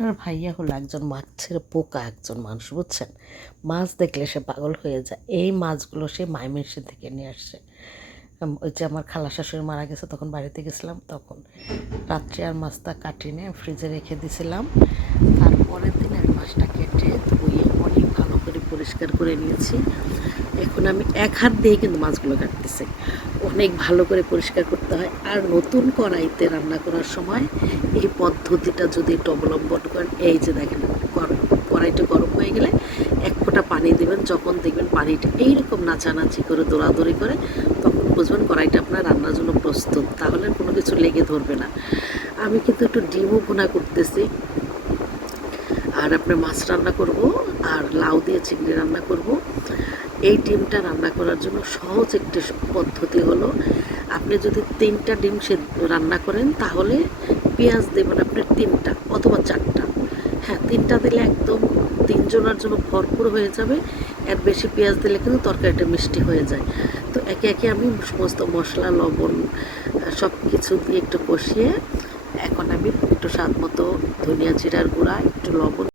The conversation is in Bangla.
আপনার ভাইয়া হলো একজন মাছের পোকা, একজন মানুষ, বুঝছেন? মাছ দেখলে সে পাগল হয়ে যায়। এই মাছগুলো সে মাইমেন্সি থেকে নিয়ে আসছে। ওই যে আমার খালা শাশুড়ি মারা গেছে, তখন বাড়িতে গেছিলাম, তখন। রাত্রে আর মাছটা কাটিয়ে নিয়ে ফ্রিজে রেখে দিয়েছিলাম তারপরের দিন আমি মাছটা কেটে ধুয়ে অনেক ভালো করে পরিষ্কার করে নিয়েছি। এখন আমি এক হাত দিয়ে কিন্তু মাছগুলো কাটতেছি। অনেক ভালো করে পরিষ্কার করতে হয়। আর নতুন কড়াইতে রান্না করার সময় এই পদ্ধতিটা যদি একটু অবলম্বন করেন, এই যে দেখেন কড়াইটা গরম হয়ে গেলে এক ফোঁটা পানি দেবেন। যখন দেখবেন পানিটা এইরকম নাচানাচি করে, দৌড়াদৌড়ি করে, তখন বুঝবেন কড়াইটা আপনার রান্নার জন্য প্রস্তুত। তাহলে কোনো কিছু লেগে ধরবে না। আমি কিন্তু একটু ডিমও ভুনা করতেছি। আর আপনার মাছ রান্না করব, আর লাউ দিয়ে চিংড়ি রান্না করব। এই ডিমটা রান্না করার জন্য সহজ একটি পদ্ধতি হলো, আপনি যদি তিনটা ডিম সে রান্না করেন, তাহলে পেঁয়াজ দেবেন আপনি তিনটা অথবা চারটা। হ্যাঁ তিনটা দিলে একদম তিনজনের জন্য ভরপুর হয়ে যাবে, এর বেশি পেঁয়াজ দিলে কিন্তু তরকারিটা মিষ্টি হয়ে যায়। তো একে একে আমি সমস্ত মশলা, লবণ সব কিছু দিয়ে একটু কষিয়ে, এখন আমি একটু স্বাদ মতো ধনিয়া জিরার গুঁড়া, একটু লবণ